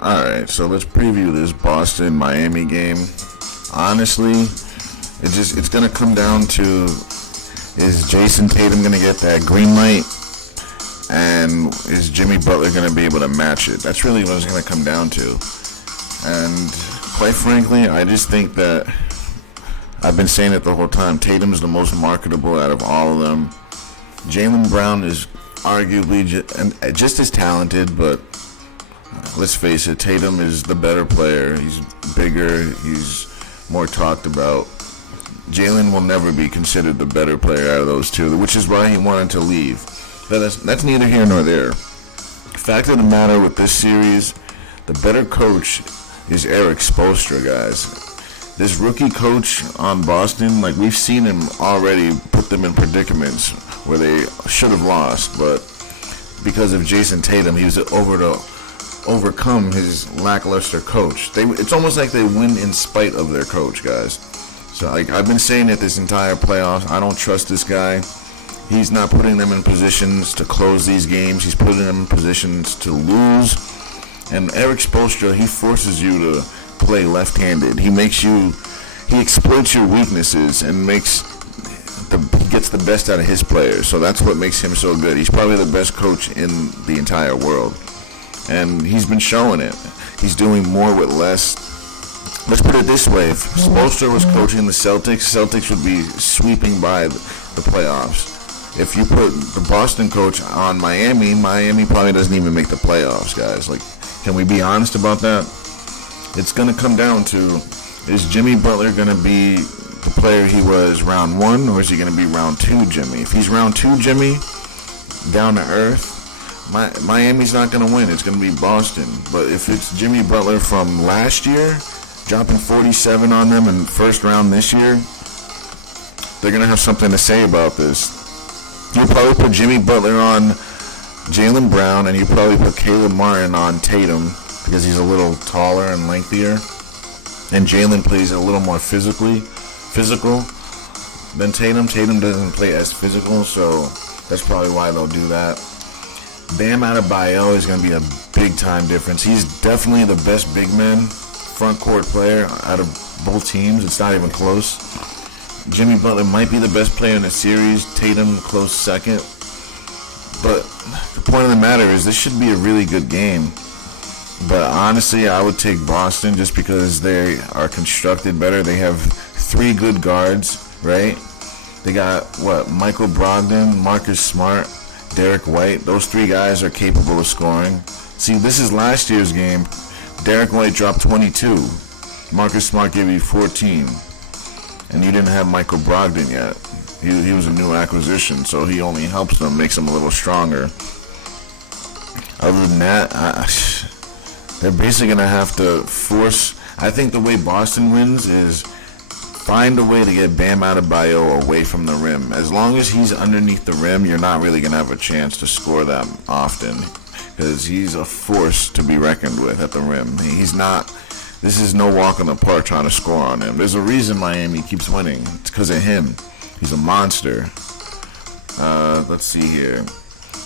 Alright, so let's preview this Boston Miami game. Honestly, it's gonna come down to, is Jason Tatum gonna get that green light? And is Jimmy Butler gonna be able to match it? That's really what it's gonna come down to. And quite frankly, I just think that I've been saying it the whole time. Tatum's the most marketable out of all of them. Jaylen Brown is arguably just as talented, but let's face it, Tatum is the better player. He's bigger. He's more talked about. Jaylen will never be considered the better player out of those two, which is why he wanted to leave. But that's neither here nor there. Fact of the matter with this series, the better coach is Eric Spoelstra, guys. This rookie coach on Boston, like, we've seen him already put them in predicaments where they should have lost, but because of Jason Tatum, he was able to overcome his lackluster coach. It's almost like they win in spite of their coach, guys. So, like, I've been saying it this entire playoffs, I don't trust this guy. He's not putting them in positions to close these games. He's putting them in positions to lose. And Eric Spoelstra, he forces you to play left-handed. He exploits your weaknesses and gets the best out of his players. So that's what makes him so good. He's probably the best coach in the entire world. And he's been showing it. He's doing more with less. Let's put it this way. If Spoelstra was coaching the Celtics would be sweeping by the playoffs. If you put the Boston coach on Miami probably doesn't even make the playoffs, guys. Like, can we be honest about that? It's going to come down to, is Jimmy Butler going to be the player he was round one, or is he going to be round two Jimmy? If he's round two Jimmy, down to earth, Miami's not going to win. It's going to be Boston. But if it's Jimmy Butler from last year, dropping 47 on them in first round this year, they're going to have something to say about this. You'll probably put Jimmy Butler on Jaylen Brown, and you probably put Caleb Martin on Tatum because he's a little taller and lengthier. And Jaylen plays a little more physical than Tatum. Tatum doesn't play as physical, so that's probably why they'll do that. Bam Adebayo is going to be a big-time difference. He's definitely the best big man, front court player out of both teams. It's not even close. Jimmy Butler might be the best player in the series. Tatum close second. But the point of the matter is this should be a really good game. But honestly, I would take Boston just because they are constructed better. They have three good guards, right? They got, Michael Brogdon, Marcus Smart, Derek White. Those three guys are capable of scoring. See, this is last year's game. Derek White dropped 22. Marcus Smart gave you 14. And you didn't have Michael Brogdon yet. He was a new acquisition, so he only helps them, makes them a little stronger. Other than that, they're basically going to have to force. I think the way Boston wins is find a way to get Bam Adebayo away from the rim. As long as he's underneath the rim, you're not really going to have a chance to score that often because he's a force to be reckoned with at the rim. He's not. This is no walk in the park trying to score on him. There's a reason Miami keeps winning. It's because of him. He's a monster. Let's see here.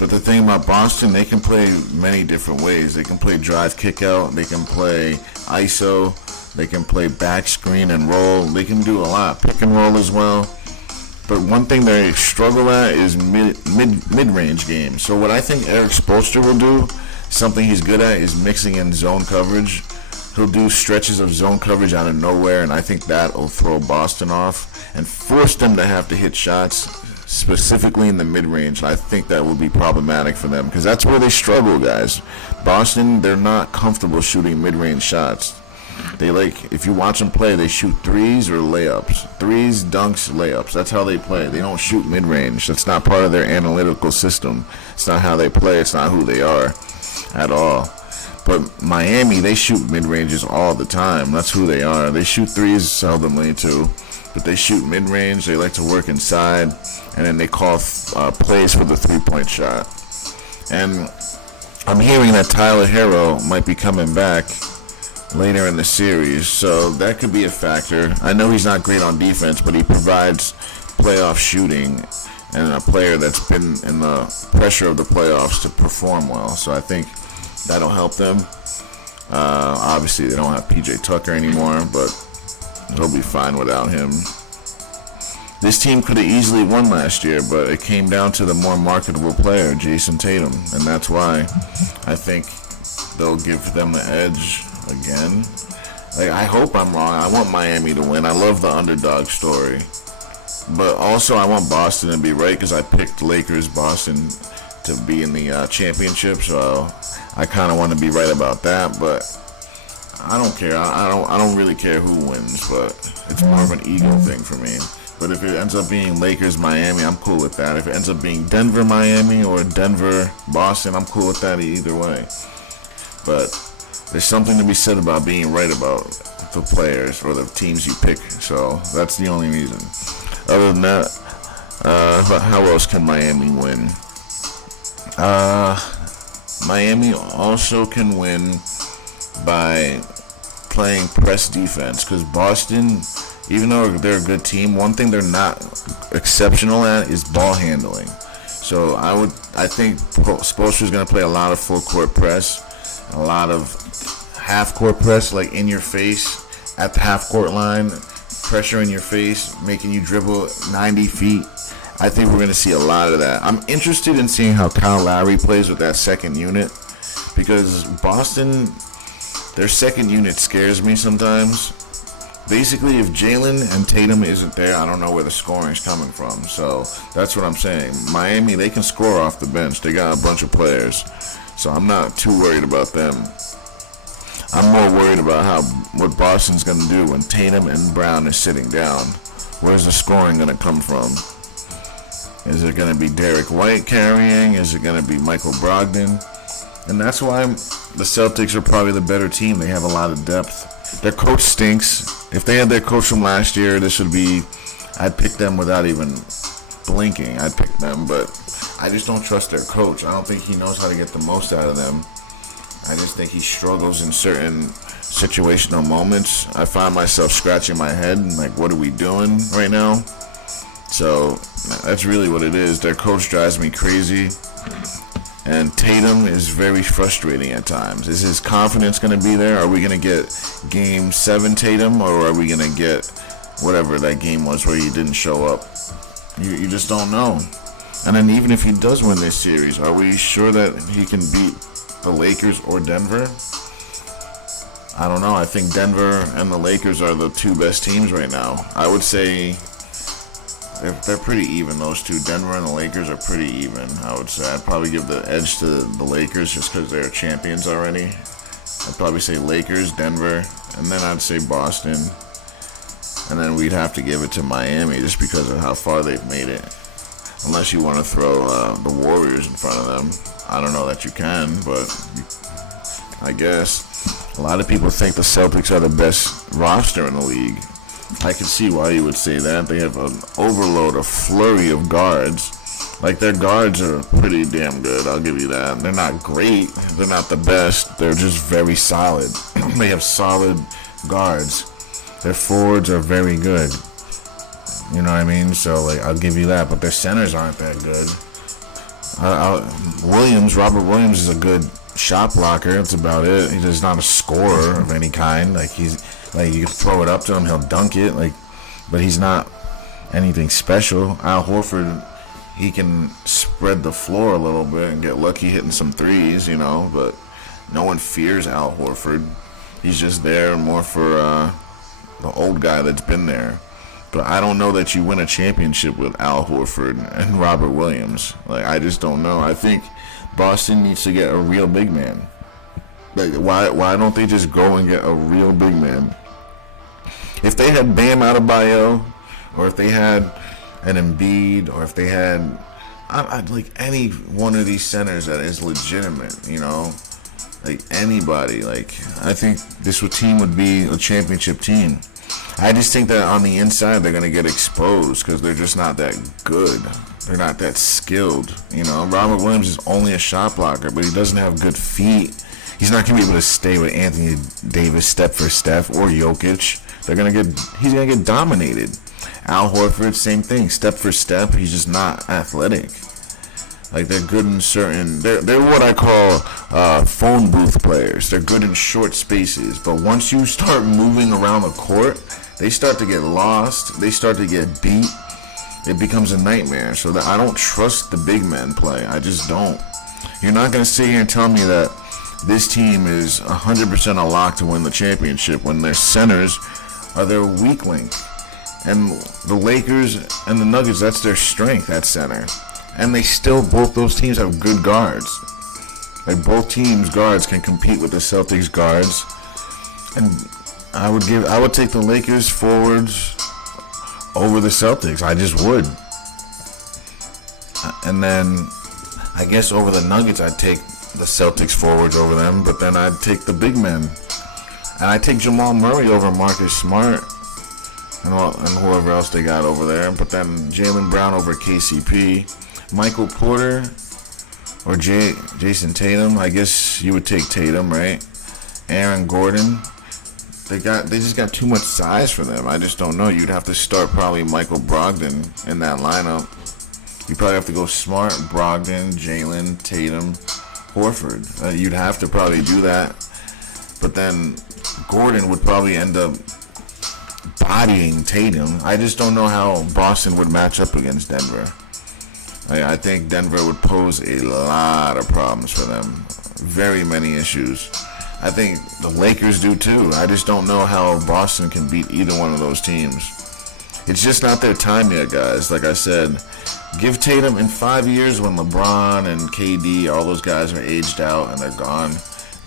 But the thing about Boston, they can play many different ways. They can play drive, kick out. They can play ISO. They can play back screen and roll. They can do a lot. Pick and roll as well. But one thing they struggle at is mid-range games. So what I think Eric Spoelstra will do, something he's good at, is mixing in zone coverage. He'll do stretches of zone coverage out of nowhere, and I think that will throw Boston off and force them to have to hit shots, specifically in the mid-range. I think that will be problematic for them because that's where they struggle, guys. Boston, they're not comfortable shooting mid-range shots. If you watch them play, they shoot threes or layups. Threes, dunks, layups. That's how they play. They don't shoot mid-range. That's not part of their analytical system. It's not how they play. It's not who they are at all. But Miami, they shoot mid-ranges all the time. That's who they are. They shoot threes seldomly too, but they shoot mid-range. They like to work inside, and then they call plays for the three-point shot. And I'm hearing that Tyler Herro might be coming back later in the series, so that could be a factor. I know he's not great on defense, but he provides playoff shooting and a player that's been in the pressure of the playoffs to perform well. So I think that'll help them. Obviously, they don't have PJ Tucker anymore, but they'll be fine without him. This team could have easily won last year, but it came down to the more marketable player, Jason Tatum, and that's why I think they'll give them the edge again. Like, I hope I'm wrong. I want Miami to win. I love the underdog story. But also, I want Boston to be right because I picked Lakers-Boston to be in the championship, so I kind of want to be right about that. But I don't care. I don't really care who wins, but it's more of an ego thing for me. But if it ends up being Lakers-Miami, I'm cool with that. If it ends up being Denver-Miami or Denver-Boston, I'm cool with that either way. But there's something to be said about being right about the players or the teams you pick. So that's the only reason. Other than that, how else can Miami win? Miami also can win by playing press defense, because Boston, even though they're a good team, one thing they're not exceptional at is ball handling. So I think Spoelstra's going to play a lot of full court press, a lot of half court press, like in your face at the half court line, pressure in your face, making you dribble 90 feet. I think we're going to see a lot of that. I'm interested in seeing how Kyle Lowry plays with that second unit, because Boston, their second unit scares me sometimes. Basically, if Jalen and Tatum isn't there, I don't know where the scoring's coming from. So that's what I'm saying. Miami, they can score off the bench. They got a bunch of players. So I'm not too worried about them. I'm more worried about what Boston's going to do when Tatum and Brown are sitting down. Where's the scoring going to come from? Is it going to be Derek White carrying? Is it going to be Michael Brogdon? And that's why the Celtics are probably the better team. They have a lot of depth. Their coach stinks. If they had their coach from last year, I'd pick them without even blinking. I'd pick them, but I just don't trust their coach. I don't think he knows how to get the most out of them. I just think he struggles in certain situational moments. I find myself scratching my head and like, what are we doing right now? So that's really what it is. Their coach drives me crazy. And Tatum is very frustrating at times. Is his confidence going to be there? Are we going to get Game 7 Tatum, or are we going to get whatever that game was where he didn't show up? You just don't know. And then even if he does win this series, are we sure that he can beat the Lakers or Denver? I don't know. I think Denver and the Lakers are the two best teams right now. I would say they're pretty even, those two. Denver and the Lakers are pretty even, I would say. I'd probably give the edge to the Lakers just because they're champions already. I'd probably say Lakers, Denver, and then I'd say Boston. And then we'd have to give it to Miami just because of how far they've made it. Unless you want to throw the Warriors in front of them. I don't know that you can, but I guess. A lot of people think the Celtics are the best roster in the league. I can see why you would say that. They have an overload, a flurry of guards. Like, their guards are pretty damn good, I'll give you that. They're not great. They're not the best. They're just very solid. They have solid guards. Their forwards are very good. You know what I mean? So, like, I'll give you that. But their centers aren't that good. Robert Williams is a good shot blocker. That's about it. He's not a scorer of any kind. Like, you can throw it up to him, he'll dunk it. But he's not anything special. Al Horford, he can spread the floor a little bit and get lucky hitting some threes, but no one fears Al Horford. He's just there more for the old guy that's been there. But I don't know that you win a championship with Al Horford and Robert Williams. Like, I just don't know. I think Boston needs to get a real big man. Like, why don't they just go and get a real big man? If they had Bam Adebayo, or if they had an Embiid, or if they had like any one of these centers that is legitimate, like anybody, like I think this team would be a championship team. I just think that on the inside they're gonna get exposed because they're just not that good. They're not that skilled. Robert Williams is only a shot blocker, but he doesn't have good feet. He's not gonna be able to stay with Anthony Davis step for step or Jokic. He's gonna get dominated. Al Horford, same thing, step for step. He's just not athletic. Like they're good in certain. They're what I call phone booth players. They're good in short spaces, but once you start moving around the court, they start to get lost. They start to get beat. It becomes a nightmare. So that I don't trust the big men play. I just don't. You're not gonna sit here and tell me that this team is 100% a lock to win the championship when their centers are their weak link. And the Lakers and the Nuggets, that's their strength at center. And both those teams have good guards. Like both teams' guards can compete with the Celtics guards. And I would take the Lakers forwards over the Celtics. I just would. And then I guess over the Nuggets, I'd take the Celtics forwards over them, but then I'd take the big men. And I'd take Jamal Murray over Marcus Smart and whoever else they got over there. But then Jaylen Brown over KCP. Michael Porter or Jason Tatum. I guess you would take Tatum, right? Aaron Gordon. They just got too much size for them. I just don't know. You'd have to start probably Michael Brogdon in that lineup. You probably have to go Smart, Brogdon, Jalen, Tatum, Horford. You'd have to probably do that. But then Gordon would probably end up bodying Tatum. I just don't know how Boston would match up against Denver. I think Denver would pose a lot of problems for them. Very many issues. I think the Lakers do too. I just don't know how Boston can beat either one of those teams. It's just not their time yet, guys. Like I said, give Tatum in 5 years when LeBron and KD, all those guys are aged out and they're gone.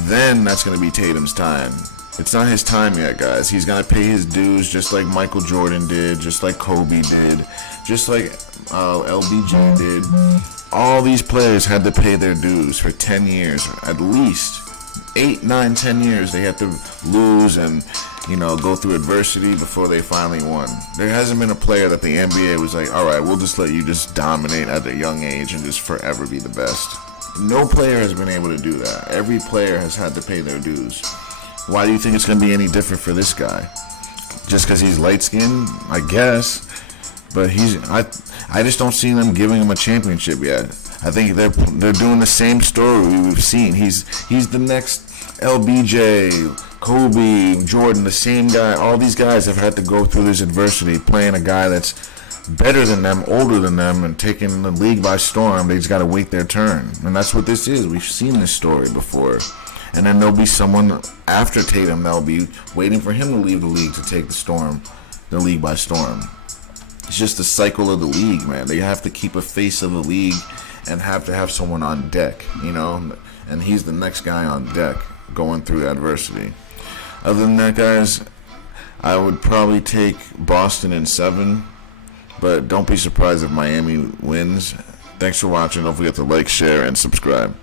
Then that's going to be Tatum's time. It's not his time yet, guys. He's going to pay his dues just like Michael Jordan did, just like Kobe did, just like LBJ did. All these players had to pay their dues for 10 years, at least 8, 9, 10 years. They had to lose and, go through adversity before they finally won. There hasn't been a player that the NBA was like, all right, we'll just let you just dominate at a young age and just forever be the best. No player has been able to do that. Every player has had to pay their dues. Why do you think it's going to be any different for this guy? Just because he's light-skinned? I guess. But I just don't see them giving him a championship yet. I think they're doing the same story we've seen. He's the next LBJ, Kobe, Jordan, the same guy. All these guys have had to go through this adversity, playing a guy that's better than them, older than them, and taking the league by storm. They just got to wait their turn. And that's what this is. We've seen this story before. And then there'll be someone after Tatum that'll be waiting for him to leave the league to take the league by storm. It's just the cycle of the league, man. They have to keep a face of the league and have to have someone on deck, and he's the next guy on deck going through adversity. Other than that, guys, I would probably take Boston in 7, but don't be surprised if Miami wins. Thanks for watching. Don't forget to like, share, and subscribe.